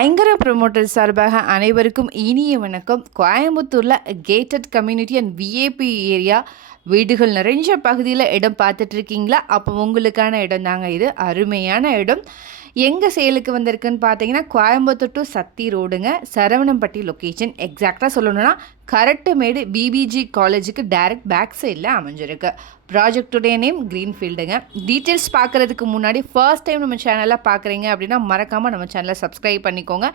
ஐங்கர promoter சார்பாக அனைவருக்கும் இனிய வணக்கம். கோயம்புத்தூரில் gated community and VAP area வீடுகள் நிறைஞ்ச பகுதியில் இடம் பார்த்துட்ருக்கீங்களா? அப்போ உங்களுக்கான இடம் தாங்க இது. அருமையான இடம். எங்கே சேலுக்கு வந்திருக்குன்னு பார்த்தீங்கன்னா, கோயம்புத்தூர் டு சத்தி ரோடுங்க, சரவணம்பட்டி லொக்கேஷன். எக்ஸாக்டாக சொல்லணும்னா கரெக்டுமேடு பிபிஜி காலேஜுக்கு டைரக்ட் பேக் சைடில் அமைஞ்சிருக்கு. ப்ராஜெக்டுடைய நேம் க்ரீன்ஃபீல்டுங்க. டீட்டெயில்ஸ் பார்க்குறதுக்கு முன்னாடி ஃபர்ஸ்ட் டைம் நம்ம சேனலில் பார்க்குறீங்க அப்படின்னா மறக்காமல் நம்ம சேனலை சப்ஸ்கிரைப் பண்ணிக்கோங்க,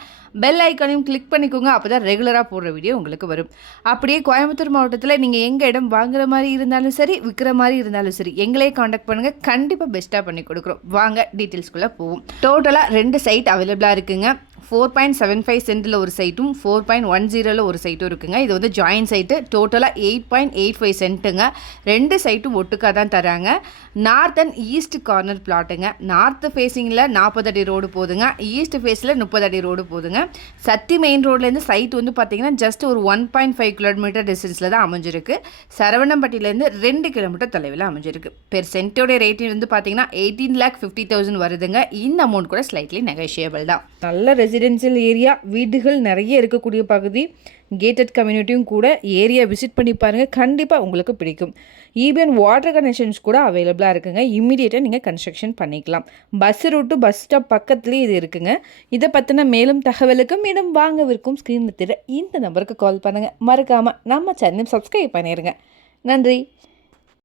பெல் ஐக்கானையும் கிளிக் பண்ணிக்கோங்க. அப்போ தான் ரெகுலராக போடுற வீடியோ உங்களுக்கு வரும். அப்படியே கோயம்புத்தூர் மாவட்டத்தில் நீங்கள் எங்கே இடம் வாங்குற மாதிரி இருந்தாலும் சரி, விற்கிற மாதிரி இருந்தாலும் சரி, எங்களே காண்டாக்ட் பண்ணுங்கள். கண்டிப்பாக பெஸ்ட்டாக பண்ணி கொடுக்குறோம். வாங்க டீட்டெயில்ஸ்குள்ளே போவோம். டோட்டலாக 2 சைட் அவைலபிளாக இருக்குங்க. 4.75 சென்டில் ஒரு சைட்டும் 4.10 ஒரு சைட்டும் இருக்குங்க. இது வந்து ஜாயின்ட் சைட்டு. டோட்டலாக 8.85 சென்ட்டுங்க. 2 சைட்டும் ஒட்டுக்காக தான் தராங்க. நார்த் அண்ட் ஈஸ்ட் கார்னர் பிளாட்டுங்க. நார்த் ஃபேஸிங்கில் 40 அடி ரோடு போதுங்க, ஈஸ்ட் ஃபேஸில் 30 அடி ரோடு போதுங்க. சத்தி மெயின் ரோட்லேருந்து சைட் வந்து பார்த்திங்கன்னா ஜஸ்ட் ஒரு 1.5 கிலோமீட்டர் டிஸ்டன்ஸில் தான் அமைஞ்சிருக்கு. சரவணம்பட்டியிலேருந்து 2 கிலோமீட்டர் தொலைவில் அமைஞ்சிருக்கு. பெர் சென்ட்டோடைய ரேட்டிங் வந்து பார்த்திங்கன்னா 18,50,000 வருதுங்க. இந்த அமௌண்ட் கூட ஸ்லைட்லி நெகோஷியபிள் தான். நல்ல ரெசிடென்ஷியல் ஏரியா, வீடுகள் நிறைய இருக்கக்கூடிய பகுதி, கேட்டட் கம்யூனிட்டியும் கூட. ஏரியா விசிட் பண்ணி பாருங்கள், கண்டிப்பாக உங்களுக்கு பிடிக்கும். ஈவன் வாட்டர் கனெக்ஷன்ஸ் கூட அவைலபிளாக இருக்குங்க. இம்மிடியேட்டாக நீங்கள் கன்ஸ்ட்ரக்ஷன் பண்ணிக்கலாம். பஸ் ரூட்டு பஸ் ஸ்டாப் பக்கத்துலேயே இது இருக்குங்க. இதை பற்றின மேலும் தகவலுக்கும் இடம் வாங்கவிருக்கும் ஸ்க்ரீனில் தெரிய இந்த நம்பருக்கு கால் பண்ணுங்கள். மறக்காமல் நம்ம சேனல் சப்ஸ்கிரைப் பண்ணிடுங்க. நன்றி.